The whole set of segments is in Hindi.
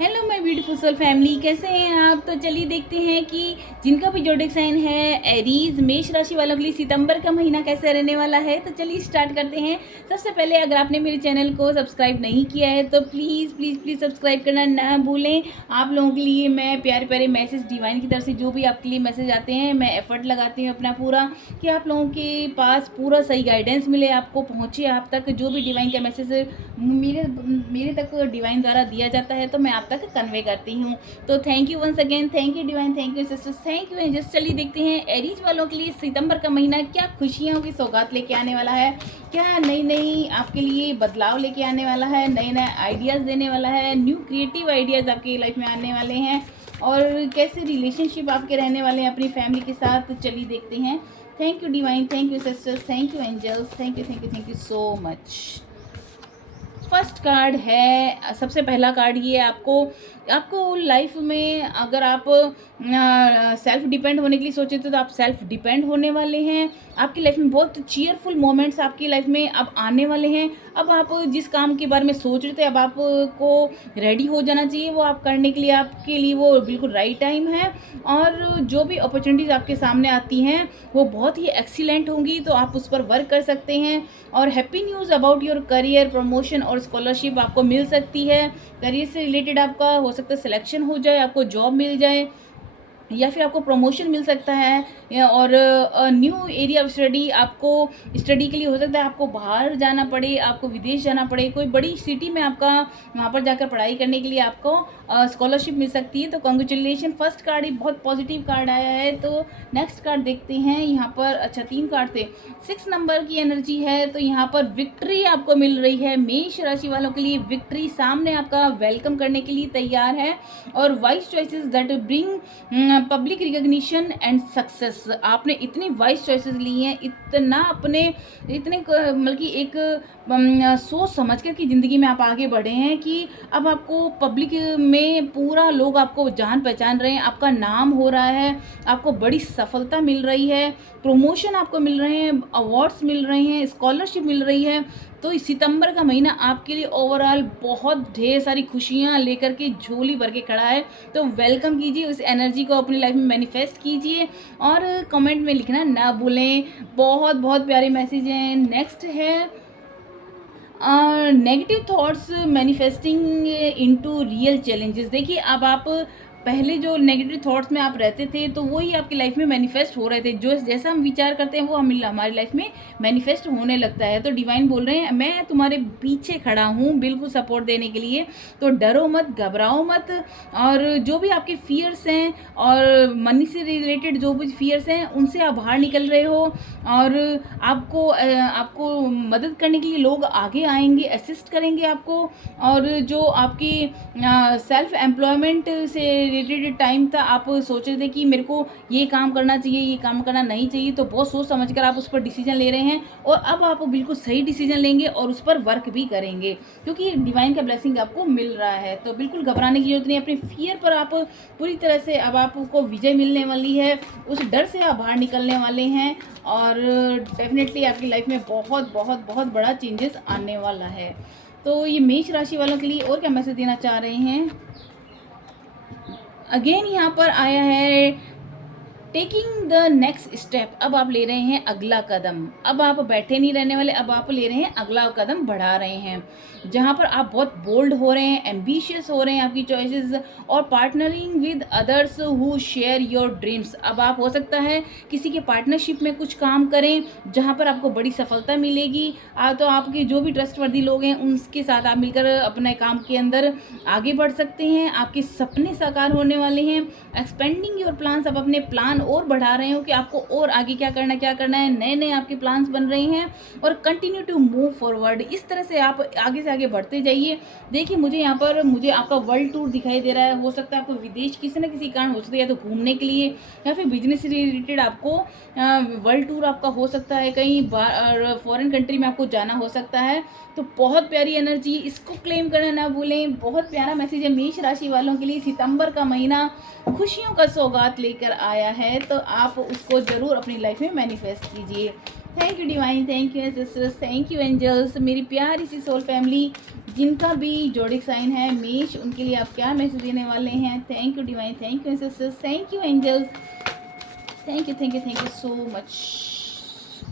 Hello my beautiful soul family, कैसे हैं आप। तो चलिए देखते हैं कि जिनका भी जोडिक साइन है एरीज मेष राशि वालों के लिए सितंबर का महीना कैसे रहने वाला है। तो चलिए स्टार्ट करते हैं। सबसे पहले अगर आपने मेरे चैनल को सब्सक्राइब नहीं किया है तो प्लीज़ प्लीज़ प्लीज़ सब्सक्राइब करना ना भूलें। आप लोगों के लिए मैं प्यारे प्यारे मैसेज डिवाइन की तरफ से जो भी आपके लिए मैसेज आते हैं मैं एफर्ट लगाती हूँ अपना पूरा कि आप लोगों के पास पूरा सही गाइडेंस मिले, आपको पहुँचे आप तक जो भी डिवाइन का मैसेज मेरे तक डिवाइन द्वारा दिया जाता है तो मैं आप तक कन्वे करती हूँ। तो thank you once again, thank you divine, thank you sisters, thank you angels. चलिए देखते हैं एरीज वालों के लिए सितंबर का महीना क्या खुशियों की सौगात लेके आने वाला है, क्या नई नई आपके लिए बदलाव लेके आने वाला है, नए नए आइडियाज़ देने वाला है, न्यू क्रिएटिव आइडियाज़ आपकी लाइफ में आने वाले हैं और कैसे रिलेशनशिप आपके रहने वाले हैं अपनी फैमिली के साथ। तो चलिए देखते हैं। Thank you divine, thank you sisters, thank you angels, thank you thank you thank you so much. First card है, सबसे पहला कार्ड ये आपको आपको लाइफ में अगर आप सेल्फ डिपेंड होने के लिए सोचे तो आप सेल्फ डिपेंड होने वाले हैं। आपकी लाइफ में बहुत चीयरफुल मोमेंट्स आपकी लाइफ में अब आने वाले हैं। अब आप जिस काम के बारे में सोच रहे थे अब आपको रेडी हो जाना चाहिए, वो आप करने के लिए आपके लिए वो बिल्कुल राइट टाइम है। और जो भी अपॉर्चुनिटीज़ आपके सामने आती हैं वो बहुत ही एक्सीलेंट होंगी, तो आप उस पर वर्क कर सकते हैं। और happy news about your career, promotion और स्कॉलरशिप आपको मिल सकती है। करियर से रिलेटेड आपका हो सकता है सिलेक्शन हो जाए, आपको जॉब मिल जाए या फिर आपको प्रमोशन मिल सकता है और न्यू एरिया ऑफ स्टडी आपको स्टडी के लिए हो सकता है आपको बाहर जाना पड़े, आपको विदेश जाना पड़े, कोई बड़ी सिटी में आपका वहाँ पर जाकर पढ़ाई करने के लिए आपको स्कॉलरशिप मिल सकती है। तो कॉन्ग्रेचुलेशन। फर्स्ट कार्ड ही बहुत पॉजिटिव कार्ड आया है। तो नेक्स्ट कार्ड देखते हैं यहाँ पर। अच्छा 3 कार्ड थे, 6 नंबर की एनर्जी है तो यहाँ पर विक्ट्री आपको मिल रही है। मेष राशि वालों के लिए विक्ट्री सामने आपका वेलकम करने के लिए तैयार है। और wise choices that bring public recognition and success. आपने इतनी वाइज चॉइसेस ली हैं, इतना अपने इतने मतलब कि एक सोच समझ कर कि ज़िंदगी में आप आगे बढ़े हैं कि अब आपको पब्लिक में पूरा लोग आपको जान पहचान रहे हैं, आपका नाम हो रहा है, आपको बड़ी सफलता मिल रही है, प्रमोशन आपको मिल रहे हैं, अवार्ड्स मिल रहे हैं, स्कॉलरशिप मिल रही है। तो इस सितंबर का महीना आपके लिए ओवरऑल बहुत ढेर सारी खुशियाँ लेकर के झोली भर के खड़ा है। तो वेलकम कीजिए, उस एनर्जी को अपनी लाइफ में मैनिफेस्ट कीजिए और कमेंट में लिखना ना भूलें। बहुत बहुत प्यारे मैसेज हैं। नेक्स्ट है negative thoughts manifesting into real challenges. देखिए अब आप पहले जो नेगेटिव थॉट्स में आप रहते थे तो वही आपकी लाइफ में मैनिफेस्ट हो रहे थे। जो जैसा हम विचार करते हैं वो हमारी लाइफ में मैनिफेस्ट होने लगता है। तो डिवाइन बोल रहे हैं मैं तुम्हारे पीछे खड़ा हूँ बिल्कुल सपोर्ट देने के लिए। तो डरो मत, घबराओ मत। और जो भी आपके फियर्स हैं और मनी से रिलेटेड जो भी फियर्स हैं उनसे आप बाहर निकल रहे हो और आपको मदद करने के लिए लोग आगे आएंगे, असिस्ट करेंगे आपको। और जो आपकी सेल्फ एम्प्लॉयमेंट से रिलेटेड टाइम था, आप सोच रहे थे कि मेरे को ये काम करना चाहिए, ये काम करना नहीं चाहिए, तो बहुत सोच समझ कर आप उस पर डिसीजन ले रहे हैं और अब आप बिल्कुल सही डिसीजन लेंगे और उस पर वर्क भी करेंगे क्योंकि डिवाइन का ब्लेसिंग आपको मिल रहा है। तो बिल्कुल घबराने की जरूरत नहीं, अपने फियर पर आप पूरी तरह से अब आपको विजय मिलने वाली है, उस डर से आप बाहर निकलने वाले हैं और डेफिनेटली आपकी लाइफ में बहुत बहुत बहुत बड़ा चेंजेस आने वाला है। तो ये मेष राशि वालों के लिए और क्या मैसेज देना चाह रहे हैं। अगेन यहाँ पर आया है टेकिंग द नेक्स्ट स्टेप। अब आप ले रहे हैं अगला कदम, अब आप बैठे नहीं रहने वाले, अब आप ले रहे हैं अगला कदम बढ़ा रहे हैं जहाँ पर आप बहुत बोल्ड हो रहे हैं, एम्बिशियस हो रहे हैं आपकी चॉइसेस और partnering with others who share your dreams. अब आप हो सकता है किसी के पार्टनरशिप में कुछ काम करें जहाँ पर आपको बड़ी सफलता मिलेगी। तो आपके जो भी ट्रस्टवर्दी लोग हैं उनके साथ आप मिलकर अपने काम के अंदर आगे बढ़ सकते हैं। आपके सपने साकार होने वाले हैं। एक्सपेंडिंग योर प्लान्स, आप अपने प्लान और बढ़ा रहे हो कि आपको और आगे क्या करना है, नए नए आपके प्लान्स बन रहे हैं और कंटिन्यू टू मूव फॉरवर्ड। इस तरह से आप आगे से आगे बढ़ते जाइए। देखिए मुझे यहाँ पर आपका वर्ल्ड टूर दिखाई दे रहा है। हो सकता है आपको विदेश किसी न किसी कारण हो सकता है, या तो घूमने के लिए या फिर बिजनेस से रिलेटेड आपको वर्ल्ड टूर आपका हो सकता है, कहीं फॉरेन कंट्री में आपको जाना हो सकता है। तो बहुत प्यारी एनर्जी, इसको क्लेम करना ना भूलें। बहुत प्यारा मैसेज है मेष राशि वालों के लिए। सितंबर का महीना खुशियों का सौगात लेकर आया है तो आप उसको ज़रूर अपनी लाइफ में मैनिफेस्ट कीजिए। Thank you divine, thank you sisters, thank you angels. मेरी प्यारी सी सोल फैमिली जिनका भी जोडिक साइन है मेष, उनके लिए आप क्या मैसेज देने वाले हैं? Thank you divine, thank you sisters, thank you angels, thank you thank you thank you so much.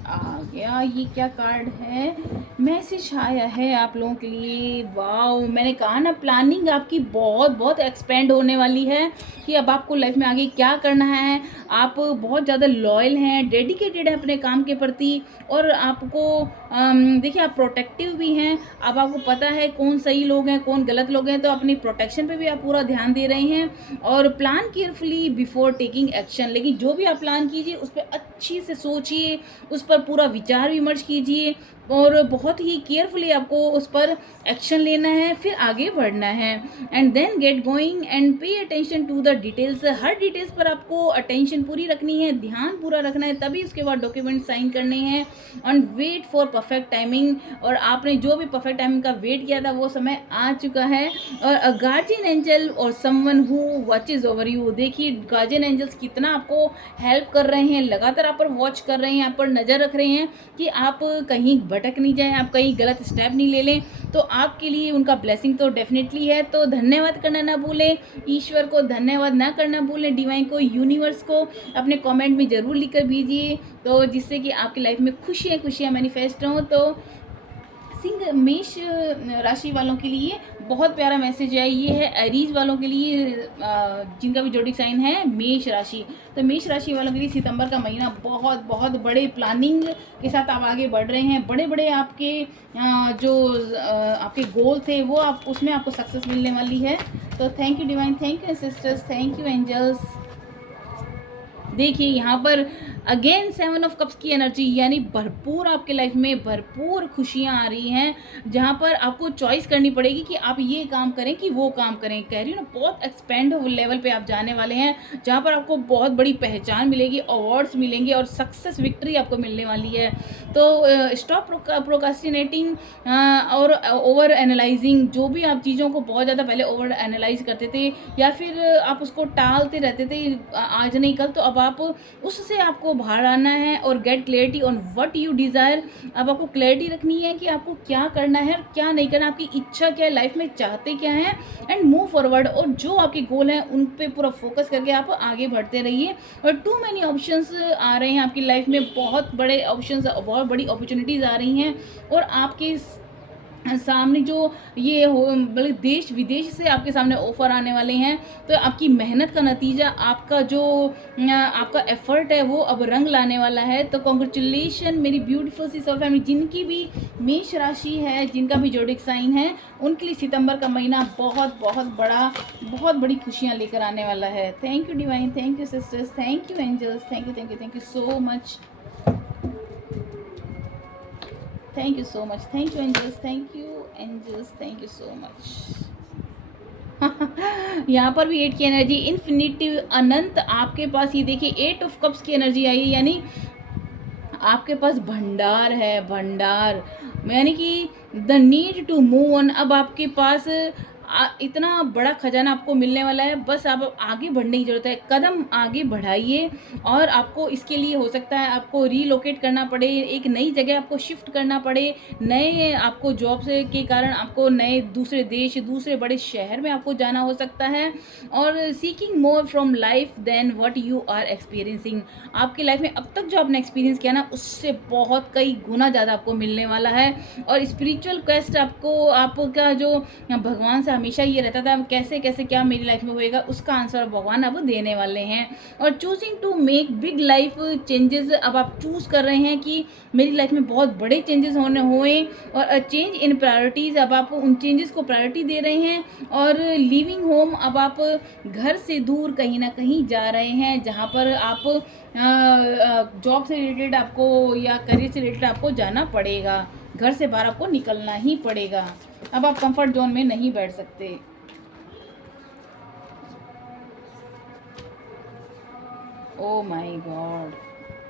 आ गया, ये क्या कार्ड है? मैसेज आया है आप लोगों के लिए। वाओ, मैंने कहा ना प्लानिंग आपकी बहुत बहुत एक्सपेंड होने वाली है कि अब आपको लाइफ में आगे क्या करना है। आप बहुत ज़्यादा लॉयल हैं, डेडिकेटेड हैं अपने काम के प्रति, और आपको देखिए आप प्रोटेक्टिव भी हैं। अब आपको पता है कौन सही लोग हैं कौन गलत लोग हैं, तो अपनी प्रोटेक्शन पे भी आप पूरा ध्यान दे रहे हैं और plan carefully before taking action. लेकिन जो भी आप प्लान कीजिए उस पर अच्छी से सोचिए, उस पर पूरा विचार विमर्श कीजिए और बहुत ही केयरफुली आपको उस पर एक्शन लेना है, फिर आगे बढ़ना है। And then get going and pay attention to the details. हर डिटेल्स पर आपको अटेंशन पूरी रखनी है, ध्यान पूरा रखना है, तभी उसके बाद डॉक्यूमेंट साइन करने हैं। And wait for perfect timing. और आपने जो भी परफेक्ट टाइमिंग का वेट किया था वो समय आ चुका है। और गार्जियन एंजल और someone who watches over you. देखिए गार्जियन एंजल्स कितना आपको हेल्प कर रहे हैं, लगातार आप पर वॉच कर रहे हैं, आप पर नज़र रख रहे हैं कि आप कहीं भटक नहीं जाएं, आप कहीं गलत स्टेप नहीं ले लें। तो आपके लिए उनका ब्लेसिंग तो डेफिनेटली है। तो धन्यवाद करना ना भूलें, ईश्वर को धन्यवाद ना करना भूलें, डिवाइन को, यूनिवर्स को। अपने कमेंट में ज़रूर लिख कर भेजिए, तो जिससे कि आपकी लाइफ में खुशियाँ खुशियाँ मैनिफेस्ट हों। तो सिंह मेष राशि वालों के लिए बहुत प्यारा मैसेज है। ये है एरीज वालों के लिए जिनका भी जोडिक साइन है मेष राशि। तो मेष राशि वालों के लिए सितंबर का महीना बहुत बहुत बड़े प्लानिंग के साथ आप आगे बढ़ रहे हैं। बड़े बड़े आपके जो आपके गोल थे वो आप उसमें आपको सक्सेस मिलने वाली है। तो thank you divine, thank you sisters, thank you angels. देखिए यहाँ पर अगेन 7 ऑफ कप्स की एनर्जी, यानी भरपूर आपके लाइफ में भरपूर खुशियाँ आ रही हैं, जहाँ पर आपको चॉइस करनी पड़ेगी कि आप ये काम करें कि वो काम करें। कह रही हूँ ना, बहुत एक्सपेंड लेवल पे आप जाने वाले हैं, जहाँ पर आपको बहुत बड़ी पहचान मिलेगी, अवार्ड्स मिलेंगे और सक्सेस विक्ट्री आपको मिलने वाली है। तो स्टॉप प्रोकास्टिनेटिंग और ओवर एनालाइजिंग। जो भी आप चीज़ों को बहुत ज़्यादा पहले ओवर एनालाइज करते थे या फिर आप उसको टालते रहते थे आज नहीं कल, तो अब आप उससे आपको बाहर आना है और get clarity on what you desire. अब आपको क्लैरिटी रखनी है कि आपको क्या करना है और क्या नहीं करना, आपकी इच्छा क्या है, लाइफ में चाहते क्या हैं, एंड मूव फॉरवर्ड। और जो आपके गोल हैं उन पे पूरा फोकस करके आप आगे बढ़ते रहिए। और टू मैनी ऑप्शंस आ रहे हैं आपकी लाइफ में, बहुत बड़े ऑप्शंस, बहुत बड़ी अपॉर्चुनिटीज़ आ रही हैं और आपके सामने जो ये हो बल्कि देश विदेश से आपके सामने ऑफर आने वाले हैं। तो आपकी मेहनत का नतीजा, आपका जो आपका एफर्ट है वो अब रंग लाने वाला है। तो कॉन्ग्रेचुलेशन मेरी ब्यूटीफुल सी सोल फैमिली। जिनकी भी मेष राशि है, जिनका भी जोडिक साइन है, उनके लिए सितंबर का महीना बहुत बहुत बड़ा, बहुत बड़ी खुशियाँ लेकर आने वाला है। Thank you divine, thank you sisters, thank you angels, thank you thank you thank you so much, thank you so much, thank you angels, thank you angels, thank you so much. यहाँ पर भी 8 की एनर्जी, इन्फिनिटिव, अनंत आपके पास। ये देखिए 8 ऑफ कप्स की एनर्जी आई है, यानी आपके पास भंडार है, भंडार, यानी कि the need to move on. अब आपके पास इतना बड़ा खजाना आपको मिलने वाला है, बस आप आगे बढ़ने की ज़रूरत है। कदम आगे बढ़ाइए और आपको इसके लिए हो सकता है आपको रीलोकेट करना पड़े, एक नई जगह आपको शिफ्ट करना पड़े, नए आपको जॉब से के कारण आपको नए दूसरे देश, दूसरे बड़े शहर में आपको जाना हो सकता है। और seeking more from life then what you are experiencing. आपकी लाइफ में अब तक जो आपने एक्सपीरियंस किया ना, उससे बहुत कई गुना ज़्यादा आपको मिलने वाला है। और स्पिरिचुअल क्वेस्ट आपको, आपका जो भगवान से हमेशा ये रहता था कैसे कैसे क्या मेरी लाइफ में होएगा, उसका आंसर भगवान अब देने वाले हैं। और choosing to make big life changes, अब आप चूज़ कर रहे हैं कि मेरी लाइफ में बहुत बड़े चेंजेस होने हुए, और चेंज इन प्रायोरिटीज़, अब आप उन चेंजेस को प्रायोरिटी दे रहे हैं। और लिविंग होम, अब आप घर से दूर कहीं ना कहीं जा रहे हैं, जहाँ पर आप जॉब से रिलेटेड आपको या करियर से रिलेटेड आपको जाना पड़ेगा, घर से बाहर आपको निकलना ही पड़ेगा। अब आप कंफर्ट जोन में नहीं बैठ सकते। ओ माय गॉड,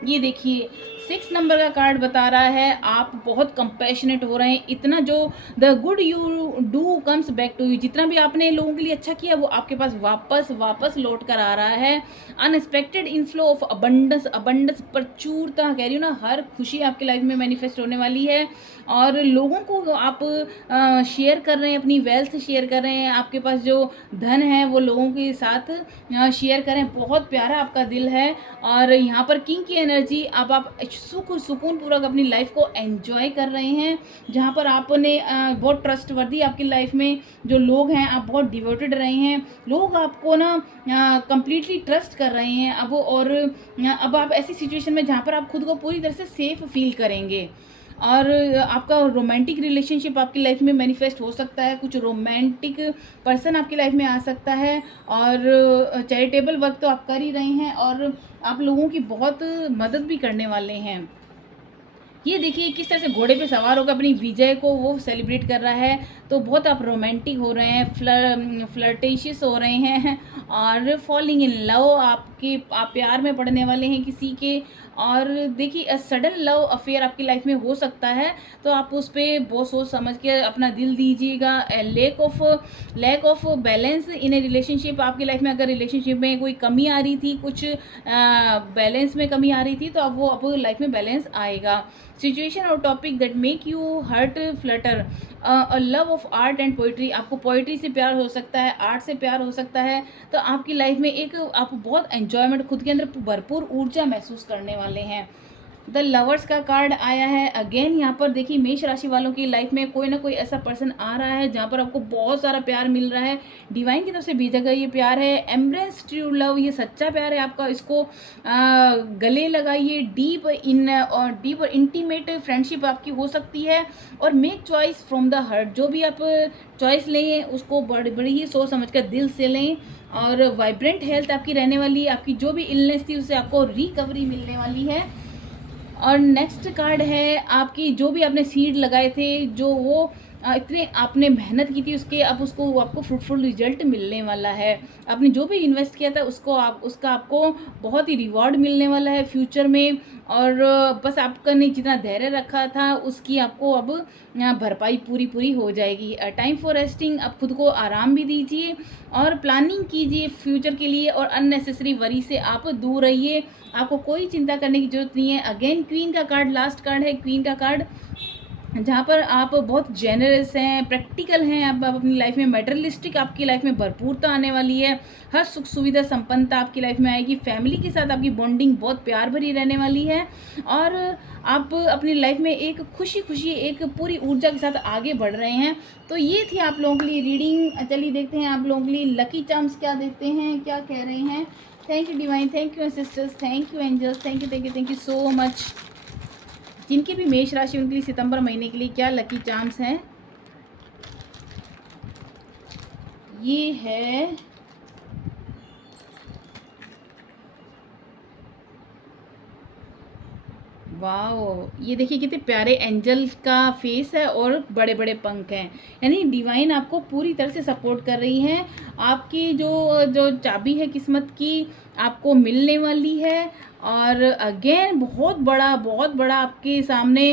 ये देखिए 6 नंबर का कार्ड बता रहा है आप बहुत कंपैशनेट हो रहे हैं। इतना जो the good you do comes back to you, जितना भी आपने लोगों के लिए अच्छा किया वो आपके पास वापस लौट कर आ रहा है। अनएक्सपेक्टेड इनफ्लो ऑफ अबंडेंस प्रचुरता कह रही हूँ ना, हर खुशी आपकी लाइफ में मैनिफेस्ट होने वाली है। और लोगों को आप शेयर कर रहे हैं, अपनी वेल्थ शेयर कर रहे हैं, आपके पास जो धन है वो लोगों के साथ शेयर करें। बहुत प्यारा आपका दिल है। और यहाँ पर किंग की एनर्जी, अब आप सुकून पूर्वक अपनी लाइफ को एंजॉय कर रहे हैं, जहाँ पर आपने बहुत ट्रस्टवर्दी आपकी लाइफ में जो लोग हैं, आप बहुत डिवोटेड रहे हैं, लोग आपको ना कंप्लीटली ट्रस्ट कर रहे हैं अब। और अब आप ऐसी सिचुएशन में जहाँ पर आप खुद को पूरी तरह से सेफ फील करेंगे। और आपका रोमांटिक रिलेशनशिप आपकी लाइफ में मैनिफेस्ट हो सकता है, कुछ रोमांटिक पर्सन आपकी लाइफ में आ सकता है। और चैरिटेबल वर्क तो आप कर ही रहे हैं और आप लोगों की बहुत मदद भी करने वाले हैं। ये देखिए किस तरह से घोड़े पे सवार होकर अपनी विजय को वो सेलिब्रेट कर रहा है। तो बहुत आप रोमांटिक हो रहे हैं, फ्लर्टेशियस हो रहे हैं और फॉलिंग इन लव, आप प्यार में पड़ने वाले हैं किसी के। और देखिए सडन लव अफेयर आपकी लाइफ में हो सकता है, तो आप उस पर बहुत सोच समझ के अपना दिल दीजिएगा। Lack of balance in a relationship, आपकी लाइफ में अगर रिलेशनशिप में कोई कमी आ रही थी, कुछ बैलेंस में कमी आ रही थी, तो अब वो अब लाइफ में बैलेंस आएगा। सिचुएशन और topic that make you heart flutter, love of art and poetry, आपको पोइट्री से प्यार हो सकता है, आर्ट से प्यार हो सकता है। तो आपकी लाइफ में एक आप बहुत एन्जॉयमेंट, खुद के अंदर भरपूर ऊर्जा महसूस करने वाले हैं। द लवर्स का कार्ड आया है अगेन। यहाँ पर देखिए मेष राशि वालों की लाइफ में कोई ना कोई ऐसा पर्सन आ रहा है जहाँ पर आपको बहुत सारा प्यार मिल रहा है, डिवाइन की तरफ से भेजा गया ये प्यार है। एम्ब्रेस ट्रू लव, ये सच्चा प्यार है आपका, इसको गले लगाइए। डीप और इंटीमेट फ्रेंडशिप आपकी हो सकती है। और make choice from the heart, जो भी आप चॉइस लें उसको बड़ी ही सोच समझ कर दिल से लें। और वाइब्रेंट हेल्थ आपकी रहने वाली है, आपकी जो भी इलनेस थी उससे आपको रिकवरी मिलने वाली है। और नेक्स्ट कार्ड है आपकी, जो भी आपने सीड लगाए थे, जो वो इतने आपने मेहनत की थी उसके, अब उसको आपको फ्रूटफुल रिजल्ट मिलने वाला है। आपने जो भी इन्वेस्ट किया था उसका आपको बहुत ही रिवॉर्ड मिलने वाला है फ्यूचर में। और बस आपका ने जितना धैर्य रखा था उसकी आपको अब भरपाई पूरी हो जाएगी। टाइम फॉर रेस्टिंग, अब खुद को आराम भी दीजिए और प्लानिंग कीजिए फ्यूचर के लिए। और अननेसेसरी वरी से आप दूर रहिए, आपको कोई चिंता करने की जरूरत नहीं है। अगेन क्वीन का कार्ड, लास्ट कार्ड है क्वीन का कार्ड, जहाँ पर आप बहुत जेनरस हैं, प्रैक्टिकल हैं। आप अपनी लाइफ में मटेरियलिस्टिक, आपकी लाइफ में भरपूरता आने वाली है, हर सुख सुविधा संपन्नता आपकी लाइफ में आएगी। फैमिली के साथ आपकी बॉन्डिंग बहुत प्यार भरी रहने वाली है। और आप अपनी लाइफ में एक खुशी एक पूरी ऊर्जा के साथ आगे बढ़ रहे हैं। तो ये थी आप लोगों के लिए रीडिंग। चलिए देखते हैं आप लोगों के लिए लकी चार्म्स क्या देते हैं, क्या कह रहे हैं। Thank you divine, thank you sisters, thank you angels, thank you so much. जिनकी भी मेष राशि उनके लिए सितंबर महीने के लिए क्या लकी चार्म्स हैं, ये है वाओ, ये देखिए कितने प्यारे एंजल का फेस है और बड़े बड़े पंख हैं। यानी डिवाइन आपको पूरी तरह से सपोर्ट कर रही हैं। आपकी जो चाबी है किस्मत की आपको मिलने वाली है। और अगेन बहुत बड़ा आपके सामने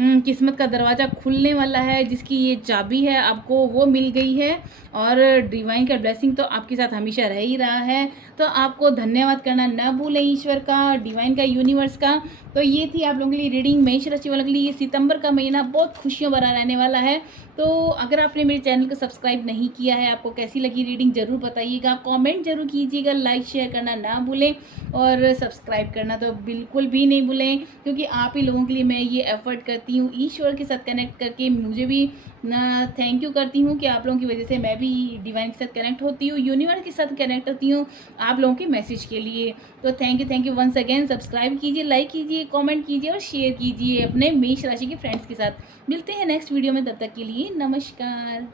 किस्मत का दरवाज़ा खुलने वाला है, जिसकी ये चाबी है आपको वो मिल गई है। और डिवाइन का ब्लेसिंग तो आपके साथ हमेशा रह ही रहा है। तो आपको धन्यवाद करना ना भूलें ईश्वर का, डिवाइन का, यूनिवर्स का। तो ये थी आप लोगों के लिए रीडिंग। मेष राशि वालों के लिए ये सितंबर का महीना बहुत खुशियों भरा रहने वाला है। तो अगर आपने मेरे चैनल को सब्सक्राइब नहीं किया है, आपको कैसी लगी रीडिंग ज़रूर बताइएगा, कमेंट जरूर कीजिएगा, लाइक शेयर करना ना भूलें और सब्सक्राइब करना तो बिल्कुल भी नहीं भूलें, क्योंकि आप ही लोगों के लिए मैं ये एफर्ट करती हूँ। ईश्वर के साथ कनेक्ट करके मुझे भी ना थैंक यू करती हूँ कि आप लोगों की वजह से मैं भी डिवाइन के साथ कनेक्ट होती हूँ, यूनिवर्स के साथ कनेक्ट होती हूँ आप लोगों के मैसेज के लिए। तो thank you once again. Subscribe कीजिए, लाइक कीजिए, कमेंट कीजिए और शेयर कीजिए अपने मेष राशि के फ्रेंड्स के साथ। मिलते हैं नेक्स्ट वीडियो में, तब तक के लिए नमस्कार।